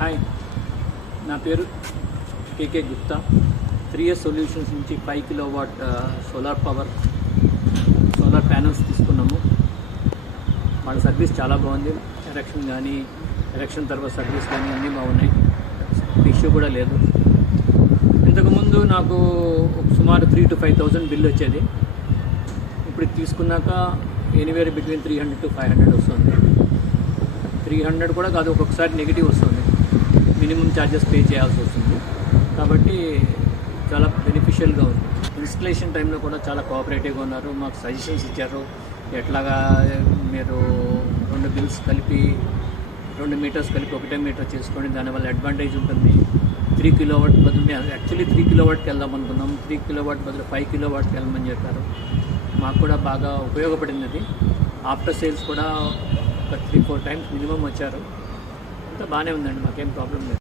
Hi, నా పేరు కేకే Gupta. 3S solutions నుంచి 5 కిలోవాట్ సోలార్ ప్యానల్స్ తీసుకున్నాము. వాళ్ళ సర్వీస్ చాలా బాగుంది. ఎలక్షన్ తర్వాత సర్వీస్ కానీ అన్నీ బాగున్నాయి. ఇష్యూ కూడా లేదు. ఇంతకుముందు నాకు సుమారు 3,000 to 5,000 బిల్ వచ్చేది. ఇప్పుడు తీసుకున్నాక ఎనీవేర్ బిట్వీన్ 300 to 500 వస్తుంది. 300 కూడా కాదు, ఒక్కొక్కసారి నెగిటివ్ వస్తుంది. మినిమం ఛార్జెస్ పే చేయాల్సి వస్తుంది. కాబట్టి చాలా బెనిఫిషియల్గా ఉంది. ఇన్స్టలేషన్ టైంలో కూడా చాలా కోఆపరేటివ్గా ఉన్నారు. మాకు సజెషన్స్ ఇచ్చారు. ఎట్లాగా మీరు 2 బిల్స్ కలిపి 2 మీటర్స్ కలిపి 1 మీటర్ చేసుకోండి, దానివల్ల అడ్వాంటేజ్ ఉంటుంది. 3 కిలోవాట్ బదులు యాక్చువల్లీ 3 కిలోవాట్కి వెళ్దాం అనుకున్నాం. 3 కిలోవాట్ బదులు 5 కిలోవాట్కి వెళ్ళమని చెప్పారు. మాకు కూడా బాగా ఉపయోగపడింది అది. ఆఫ్టర్ సేల్స్ కూడా ఒక 3-4 టైమ్స్ మినిమం వచ్చారు. అంతా బాగానే ఉందండి, మాకేం ప్రాబ్లం లేదు.